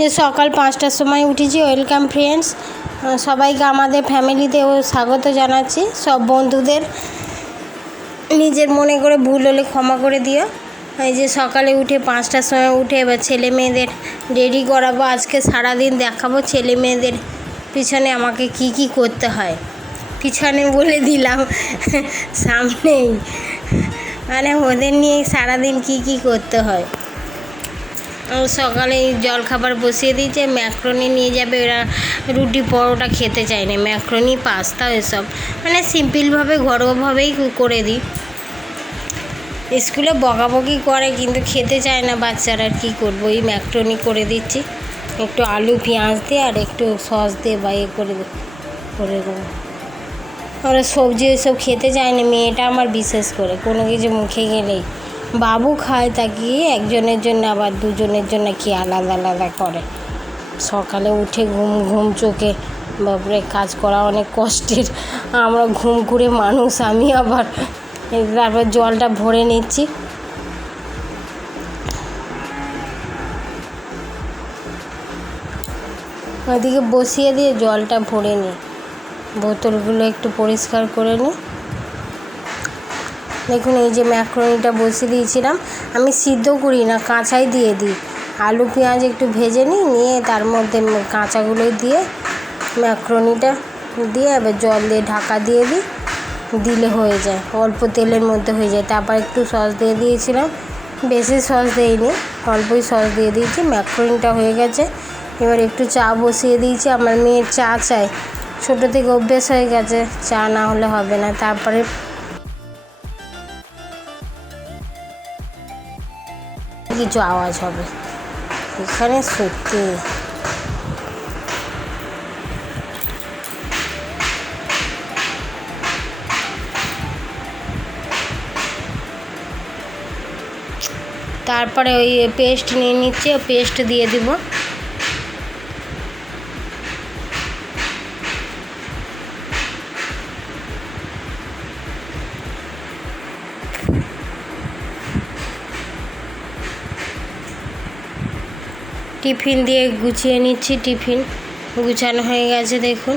যে সকাল পাঁচটার সময় উঠেছি ওয়েলকাম ফ্রেন্ডস সবাইকে আমাদের ফ্যামিলিতেও স্বাগত জানাচ্ছি। সব বন্ধুদের নিজের মনে করে ভুল হলে ক্ষমা করে দিও। এই যে সকালে উঠে পাঁচটার সময় উঠে এবার ছেলে মেয়েদের রেডি করাবো, আজকে সারাদিন দেখাবো ছেলে মেয়েদের পিছনে আমাকে কি কি করতে হয়। পিছনে বলে দিলাম, সামনেই। মানে ওদের নিয়ে সারাদিন কি কি করতে হয়। সকালে জলখাবার বসিয়ে দিয়েছে, ম্যাক্রনি নিয়ে যাবে। ওরা রুটি, পরোটা খেতে চায় না। ম্যাক্রনি, পাস্তা, এসব। মানে সিম্পলভাবে, ঘরোয়াভাবেই করে দিই। স্কুলে বকাবকি করে, কিন্তু খেতে চায় না বাচ্চারা। আর কী করব? এই ম্যাক্রনি করে দিচ্ছি। একটু আলু, পেঁয়াজ দিয়ে, আর একটু সস দিয়ে বা ইয়ে করে করে দেবো। ওরা সবজি ওইসব খেতে চায় না। মেয়েটা আমার বিশেষ করে। কোনো কিছু মুখে গেলেই। বাবু খায় তা কি একজনের জন্য আবার দুজনের জন্য কি আলাদা আলাদা করে। সকালে উঠে ঘুম ঘুম চোখে। বাপরে, কাজ করা অনেক কষ্টের। আমরা ঘুম করে মানুষ, আমি আবার। তারপর জলটা ভরে নিচ্ছি। ওদিকে বসিয়ে দিয়ে জলটা ভরে নিই। বোতলগুলো একটু পরিষ্কার করে নিই। দেখুন, এই যে ম্যাক্রোনিটা বসিয়ে দিয়েছিলাম, আমি সিদ্ধ করি না, কাঁচাই দিয়ে দিই। আলু, পেঁয়াজ একটু ভেজে নিই, নিয়ে তার মধ্যে কাঁচাগুলোই দিয়ে ম্যাক্রোনিটা দিয়ে এবার জল দিয়ে ঢাকা দিয়ে দিই, দিলে হয়ে যায়, অল্প তেলের মধ্যে হয়ে যায়। তারপর একটু সস দিয়ে দিয়েছিলাম, বেশি সস দিইনি, অল্পই সস দিয়ে দিয়েছি ম্যাক্রোনিটা হয়ে গেছে। এবার একটু চা বসিয়ে দিয়েছি, আমার মেয়ের চা চাই, ছোটো থেকে অভ্যেস হয়ে গেছে, চা না হলে হবে না। তারপরে কিছু আওয়াজ হবে। এখানে সত্যি। তারপরে ওই পেস্ট নিয়ে নিচ্ছে পেস্ট দিয়ে দিব। টিফিন দিয়ে গুছিয়ে নিচ্ছি, টিফিন গুছানো হয়ে গেছে, দেখুন।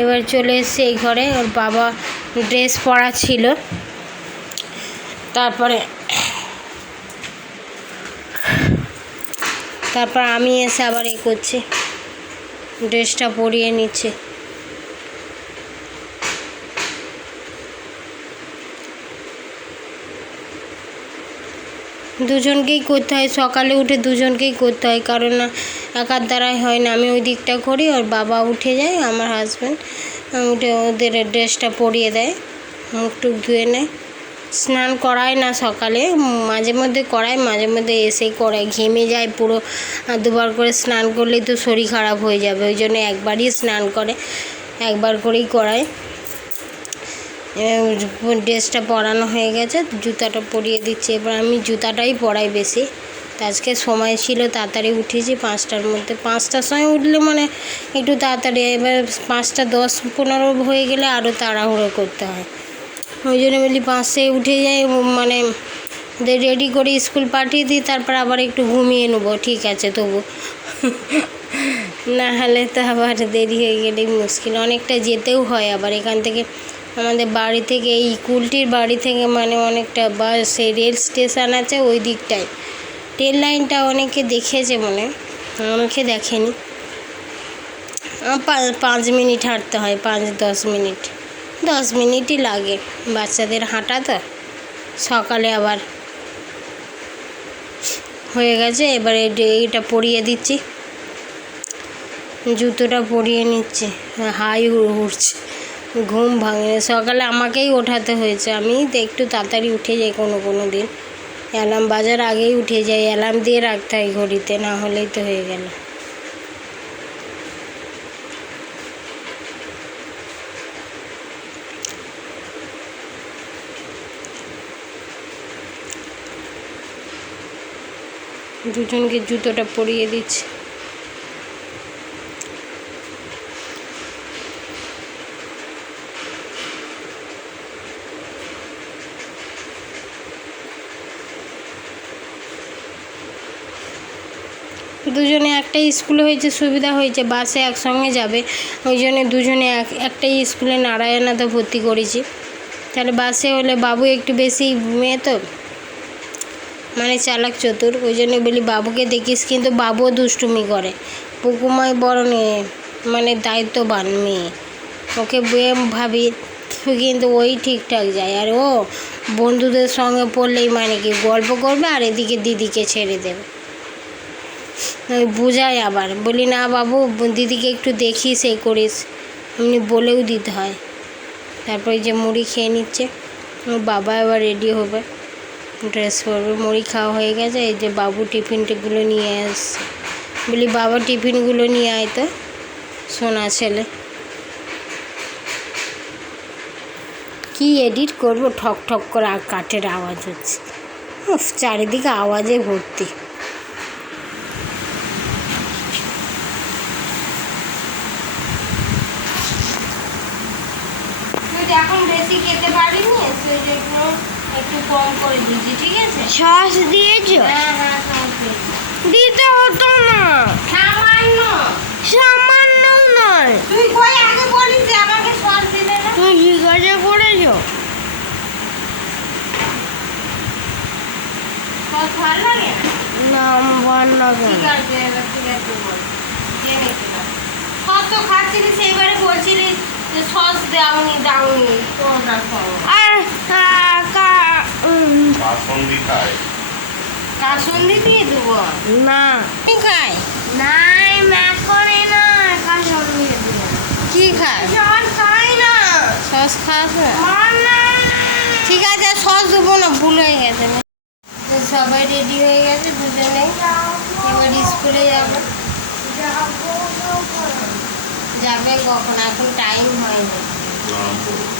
এবার চলে এসছি এই ঘরে, ওর বাবা ড্রেস পরা ছিল। তারপরে, তারপর আমি এসে আবার এ করছি, ড্রেসটা পরিয়ে নিচ্ছি। দুজনকেই করতে হয়, সকালে উঠে দুজনকেই করতে হয়, কারণ একার দ্বারাই হয় না। আমি ওই দিকটা করি, ওর বাবা উঠে যায়, আমার হাজব্যান্ড উঠে ওদের ড্রেসটা পরিয়ে দেয় মুখ টুক ধুয়ে নেয়। স্নান করায় না সকালে, মাঝে মধ্যে করায়, মাঝে মধ্যে এসে করায়। ঘেমে যায় পুরো দুবার করে স্নান করলেই তো শরীর খারাপ হয়ে যাবে, ওই জন্য একবারই স্নান করে, একবার করেই করায়। ড্রেসটা পরানো হয়ে গেছে, জুতাটা পরিয়ে দিচ্ছি। এবার আমি জুতাটাই পরাই বেশি। তা আজকে সময় ছিল, তাড়াতাড়ি উঠেছি পাঁচটার মধ্যে। পাঁচটার সময় উঠলে মানে একটু তাড়াতাড়ি, এবার পাঁচটা দশ পনেরো হয়ে গেলে আরও তাড়াহুড়ো করতে হয়। ওই জন্য বলি পাঁচটায় উঠে যাই মানে রেডি করে স্কুল পাঠিয়ে দিই, তারপর আবার একটু ঘুমিয়ে নেব। ঠিক আছে, তবু। না হলে তো আবার দেরি হয়ে গেলেই মুশকিল। অনেকটা যেতেও হয় আবার এখান থেকে। আমাদের বাড়ি থেকে, এই কুলটির বাড়ি থেকে মানে অনেকটা বাস সেই রেল স্টেশন আছে ওই দিকটায়। ট্রেন লাইনটা অনেকে দেখেছে মনে, অনেকে দেখেনি। পাঁচ মিনিট হাঁটতে হয়, পাঁচ, দশ মিনিট। দশ মিনিটই লাগে বাচ্চাদের হাঁটা তো। সকালে আবার হয়ে গেছে, এবারে এটা পরিয়ে দিচ্ছি। জুতোটা পরিয়ে নিচ্ছে। হাই উঠছে ঘুম ভাঙে সকালে আমাকেই ওঠাতে হয়েছে। আমি তো একটু তাড়াতাড়ি উঠে যাই কোনো কোনো দিন। অ্যালার্ম বাজার আগেই উঠে যাই। অ্যালার্ম দিয়ে রাখতে হয় ঘড়িতে, না হলেই তো হয়ে গেল। দুজনকে জুতোটা পরিয়ে দিচ্ছি। দুজনে একটাই স্কুলে হয়েছে, সুবিধা হয়েছে, বাসে একসঙ্গে যাবে। ওই জন্য দুজনে এক, একটাই স্কুলে নারায়ণাতে ভর্তি করেছি। তাহলে বাসে হলে বাবু একটু বেশি মেয়ে তো? মানে চালাক চতুর, ওই জন্য বলি বাবুকে দেখিস, কিন্তু বাবুও দুষ্টুমি করে। পুকুমায় বড় মেয়ে মানে দায়িত্ববান মেয়ে। ওকে ভাবি, কিন্তু ওই ঠিকঠাক যায়। আর ও বন্ধুদের সঙ্গে পড়লেই মানে কি, গল্প করবে আর এদিকে দিদিকে ছেড়ে দেবে। বোঝাই আবার। বলি, না বাবু, দিদিকে একটু দেখিস এই করিস। এমনি বলেও দিতে হয়। তারপরে যে মুড়ি খেয়ে নিচ্ছে। বাবা এবার রেডি হবে। ড্রেস পরবে। মুড়ি খাওয়া হয়ে গেছে। এই যে বাবু টিফিনগুলো নিয়ে আসছে। বলি, বাবা টিফিনগুলো নিয়ে আয় তো, সোনা ছেলে। কি এডিট করব? ঠক ঠক করে কাঠের আওয়াজ হচ্ছে। চারিদিকে আওয়াজে ভর্তি। এখন বেশি খেতে পারিনি সেই জন্য একটু কম করে দিচ্ছি ঠিক আছে? সস দিয়েছ? হ্যাঁ হ্যাঁ দিয়েছি। দিতে হতো না। সামান্য। সামান্য নয়। তুই কই আগে বলিস আমাকে সস দিলে না তুই জিজ্ঞাসা করেছ? সস ভালো লাগে? না আমার না। কেন ঠিক আছে ঠিক আছে বল। দিয়ে নিচ্ছিলাম সস তো খাচ্ছিলি সেইবারে বলছিলি যে সস দাওনি দাওনি। আর আহ, কা- উম, বাসন্তী খায়। কাসুন্দি দিয়ে দেবো? না। কি খায়? নাই ম্যাক করে না কাসন দিয়ে দিও কি খায়? সস খাই না। সস খাস ঠিক আছে আর সস দেবো না ভুল হয়ে গেছে। তো সবাই রেডি হয়ে গেছে দুজনেই। এবার স্কুলে যাবে। যাবে কখন? এখন টাইম হয়নি।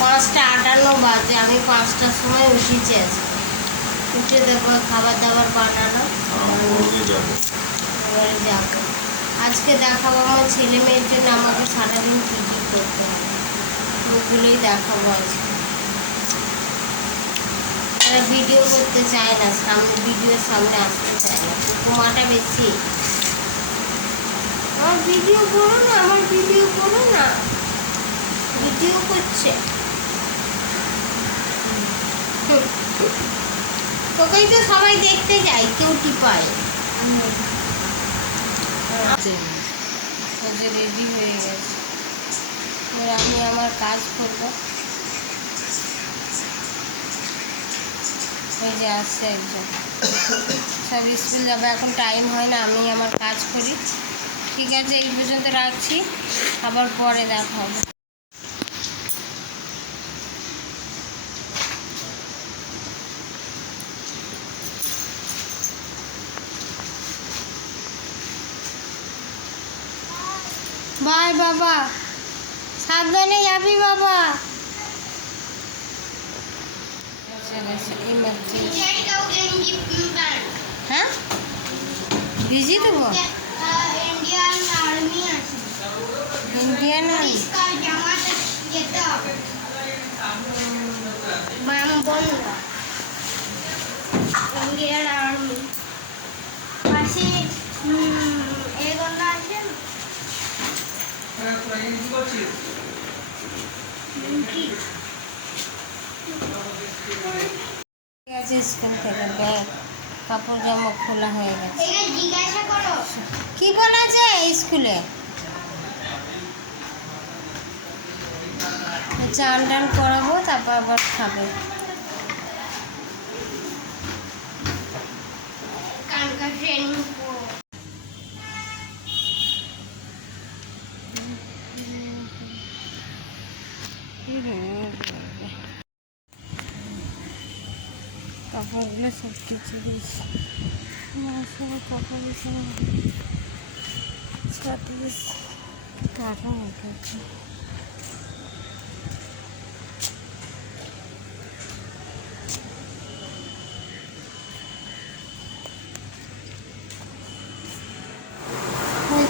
পাঁচটা আটান্ন বাজে আমি পাঁচটার সময় উঠেছি আজকে। উঠে দেবো খাবার দাবার বানানো যাব। আজকে দেখাবো আমার ছেলে মেয়ের জন্য আমাকে সারাদিন কী কী করতে হবে ওগুলোই দেখাবো আজকে। তারা ভিডিও করতে চায় না সামনে ভিডিওর সামনে আসতে চায় না। কুমাটা বেশি। আমার ভিডিও করো না, আমার ভিডিও করো না। ভিডিও করছে। তোকেই তো সবাই দেখতে যায়, কেউ টিপায় রেডি হয়ে গেছে। এবার আমি আমার কাজ করব। ওই যে আসছে একজন। সব স্কুল যাবে এখন টাইম হয় না, আমি আমার কাজ করি। ঠিক আছে এই পর্যন্ত রাখছি। আবার পরে দেখা হবে। বাই বাবা। সাবধানে যাবি বাবা। হ্যাঁ? ভিজিয়ে দেবো ইন্ডিয়ান আর্মি আছে ইন্ডিয়ান আর্মি পরিষ্কার জামাটা যেতে হবে বাম বন্ধ ইন্ডিয়ান আর্মি পাশে উম, এগুলো আছে না? উম, কি ঠিক আছে স্কুল থেকে ব্যাগ কাপড় জামা খোলা হয়ে গেছে। কি বলা যায় কি বলেছে স্কুলে চান টান করাবো তারপর আবার খাবে। কানকা ট্রেনিং সব কিছু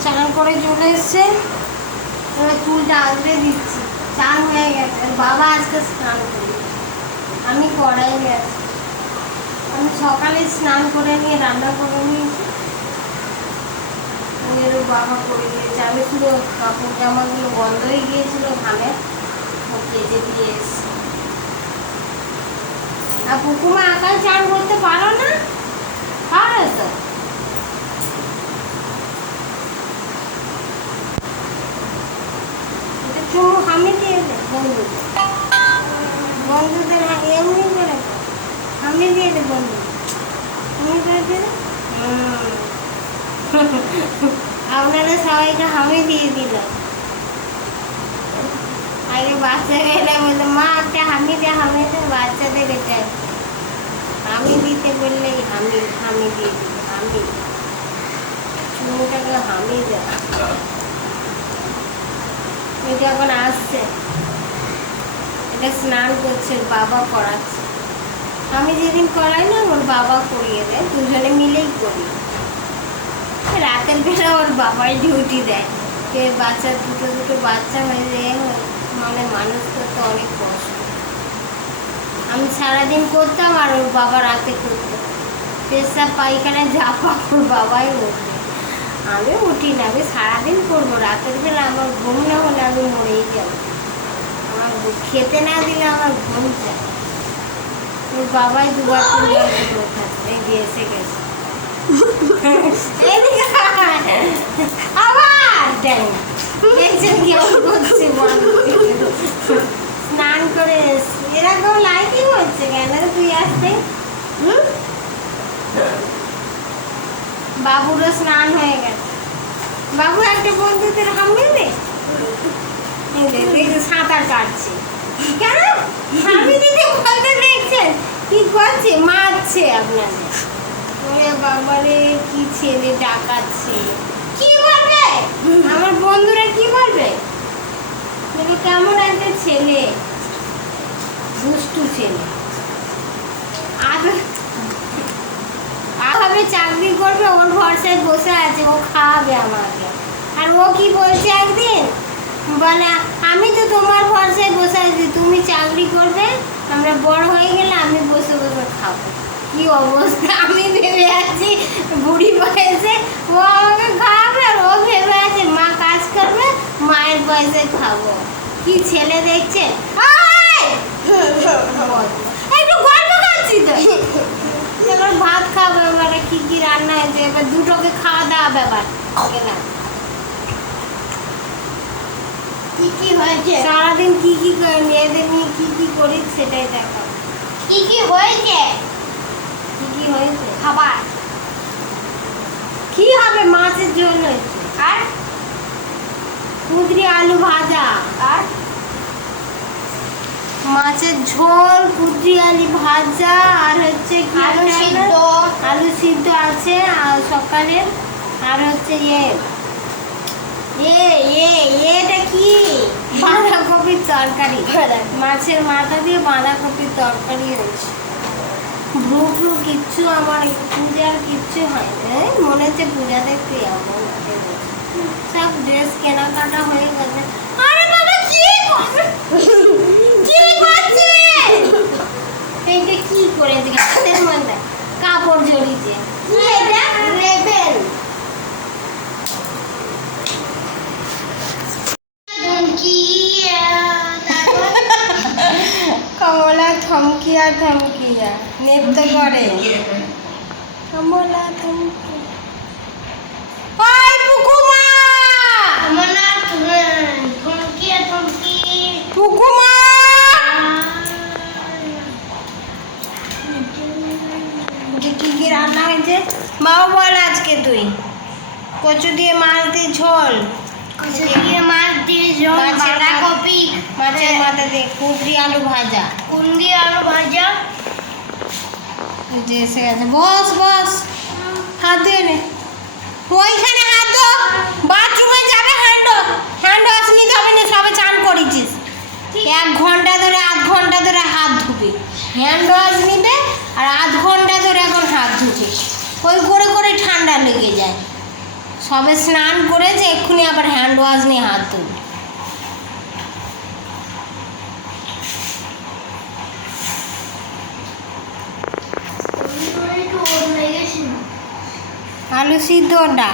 চান করে চলে এসছে। চুলটা আঁচড়ে দিচ্ছি। চান হয়ে গেছে। বাবা আজকে স্নান করি আমি করাই গেছি আমি সকালে স্নান করে নিয়ে রান্না করে নিয়েছি। নিজের বাবা করে দিয়েছে আমি শুধু কাপড় জামাগুলো বন্ধ হয়ে গিয়েছিল, ঘামে কেটে দিয়ে এসছি। আর পুকুমা একাই চান করতে পারো না? পারো তো। চুমু হামি দিয়ে বন্ধুদের। বন্ধুদের এমনি করে হামি দিয়ে দে বন্ধু হামি করে দে আপনারা সবাইকে হামি দিয়ে দিল আগে বাচ্চা গেলে বলতো মা একটা হামি দে হামি দে বাচ্চাদের এটা হামি দিতে বললেই হামি হামি দিয়ে দিল হামি চুমুটাকে হামি দে এটা এখন আসছে। এটা স্নান করছে, বাবা করাচ্ছে আমি যেদিন করাই না, ওর বাবা করিয়ে দেয়। দুজনে মিলেই করি। রাতের বেলা ওর বাবাই ডিউটি দেয়। কে বাচ্চা, দুটো দুটো বাচ্চা হয়ে যায় মানে মানুষ করতে অনেক কষ্ট। আমি সারাদিন করতাম আর ওর বাবা রাতে করতো। পেশাব পায়খানা জাপা ওর বাবাই উঠবে আমি উঠি না, আমি সারাদিন করব। রাতের বেলা আমার ঘুম না হলে আমি মরেই যাব। আমার খেতে না দিলে আমার ঘুম চায় ওর বাবাই দুবার তিনবার গেছে। স্নান করে। এরকম তুই হুম? স্নান হয়ে গেছে। বাবু একটা বন্ধুদের দেখি সাঁতার কাটছে কেন? আমি দিদি বলতে দেখছেন কি করছে? মারছে আপনাদের ওরে বাবারে, কি ছেলে ডাকাচ্ছে। কি বলবে? আমার বন্ধুরা কি বলবে? বলে কেমন একটা ছেলে। দুষ্টু ছেলে। আর আভাবে চাকরি করবে, ওর ভরসায় বসে আছে, ও খাওয়াবে আমাকে। আর ও কি বলছে একদিন? বলে, আমি তো তোমার ভরসায় বসে আছি, তুমি চাকরি করবে? আমরা বড় হয়ে গেলে আমি বসে বসে খাব। কি অবস্থা? আমি ভেবে আছি, বুড়ি বয়সে ও আমাকে খাওয়াবে আর ও ভেবে আছে, মা কাজ করবে, মায়ের পয়সায় খাব। কি ছেলে দেখছে? এবার ভাত খাব, এবারে কি কি রান্না হয়েছে? এবার দুটোকে খাওয়া দাওয়া ব্যাপার। কি কি হয়েছে? সারাদিন কি কি করে মেয়েদের নিয়ে কি কি করি সেটাই দেখো কি কি হয়েছে? কি কি হয়েছে? খাবার। কি হবে মাছের ঝোল হয়েছে? আর? কুদরি আলু ভাজা। আর? মাছের ঝোল কুদরি আলু ভাজা আর হচ্ছে কি আলু সিদ্ধ। আলু সিদ্ধ আছে আর সকালে আর হচ্ছে ইয়ে। এ এ এটা কি? বাঁধাকপির তরকারি। মাছের মাথা দিয়ে বাঁধাকপির তরকারি হয়েছে। ভ্রু ফ্রু কিচ্ছু আমার পূজার কিচ্ছু হয় মনে হচ্ছে পূজা দেখতে যাব। সব ড্রেস কেনাকাটা হয়ে গেছে। আরে বাবা কি কি করছে? এইটা কি করেছে গাছের কাপড় জড়িয়েছে কি এটা লেবেল। থমকিয়া থমকিয়া নৃত্য করে। কমলা থমকিয়া কি কি রান্না হয়েছে? মাও বল আজকে তুই। কচু দিয়ে মাছ দিয়ে ঝোল। মাছ দিয়ে ঝোল বাঁধাকপি মাছের মাথা দিয়ে কুদরি আলু ভাজা। কুন্দি আলু ভাজা। যে এসে গেছে। বস বস। হাত দিয়ে নে। ওইখানে হাত দো। বাথরুমে যাবে হ্যান্ড হ্যান্ড ওয়াশ নিতে হবে না সবে চান করেছিস। এক ঘণ্টা ধরে আধ ঘণ্টা ধরে হাত ধুবে। হ্যান্ড ওয়াশ নিবে আর আধ ঘণ্টা ধরে এখন হাত ধুবে। ওই করে করে ঠান্ডা লেগে যায়। সবে স্নান করেছে এক্ষুনি আবার হ্যান্ড ওয়াশ নিয়ে হাত ধুবে। আলু সিদ্ধটা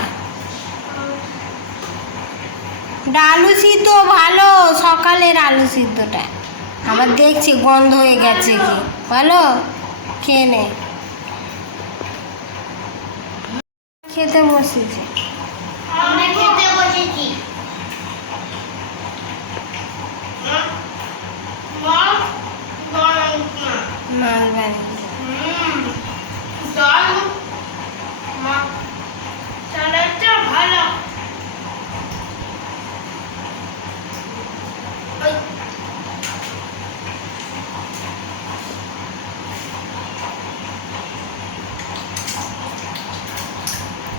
আলু সিদ্ধ ভালো সকালের আলু সিদ্ধটা। আবার দেখছি গন্ধ হয়ে গেছে কি। ভালো? খেয়ে নে। খেতে বসেছে। মাছ ডাল মাছ ভালো।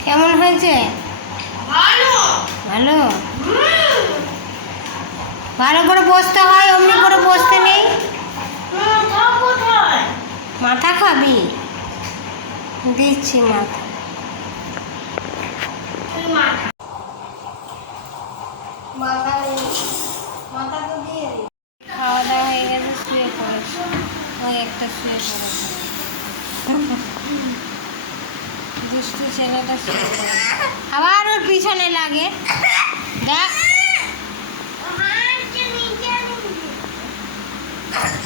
কেমন হয়েছে? ভালো। ভালো? ভালো করে বসতে হয় অমনি করে বসতে নেই? মাথা খাবি? দিচ্ছি মাথা খাওয়া দাওয়া হয়ে গেছে একটা দুষ্টু ছেলেটা আবার ওর পিছনে লাগে। দেখ।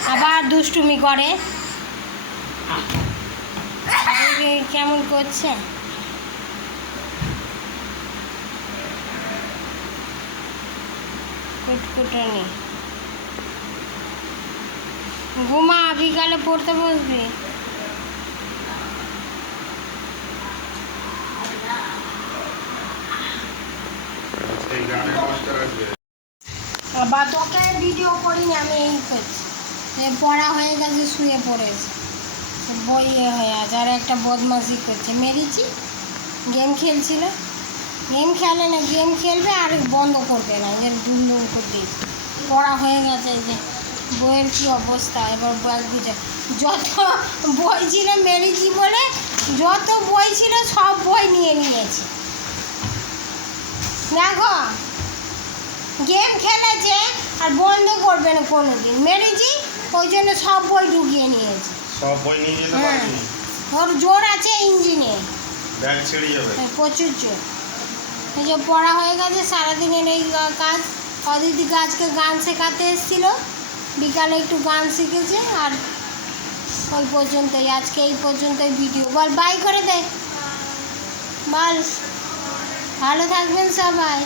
আবার দুষ্টুমি করে। কেমন করছে? কুটকুটনি। ঘুমা বিকালে পড়তে বসবি? বা তোকে ভিডিও করিনি আমি এই করছি। পড়া হয়ে গেছে শুয়ে পড়েছে। বই এ হয়ে আছে আর একটা বদমাশি করছে। মেরেছি? গেম খেলছিল? গেম খেলে না, গেম খেলবে আর বন্ধ করবে না, এর দুম দুম করে দিয়েছে। পড়া হয়ে গেছে যে, বইয়ের কী অবস্থা? এবার বই বুঝে। যত বই ছিল, মেরেছি বলে যত বই ছিল, সব বই নিয়ে নিয়েছে। দেখো, গেম খেলেছে আর বন্ধ করবে না কোনো দিন মেরেছি, ওই জন্য সব বই ঢুকিয়ে নিয়েছে। সব বই নিয়ে যেতে হ্যাঁ। পারবি? ওর জোর আছে ইঞ্জিনে। ব্যাগ ছেড়ে যাবে। হ্যাঁ, প্রচুর জোর। এই যে পড়া হয়ে গেছে সারাদিনের এই কাজ। অদিতি গাছকে গান শেখাতে এসেছিল। বিকালে একটু গান শিখেছে আর ওই পর্যন্তই। আজকে এই পর্যন্তই ভিডিও বল বাই করে দে। বল। ভালো থাকবেন সবাই।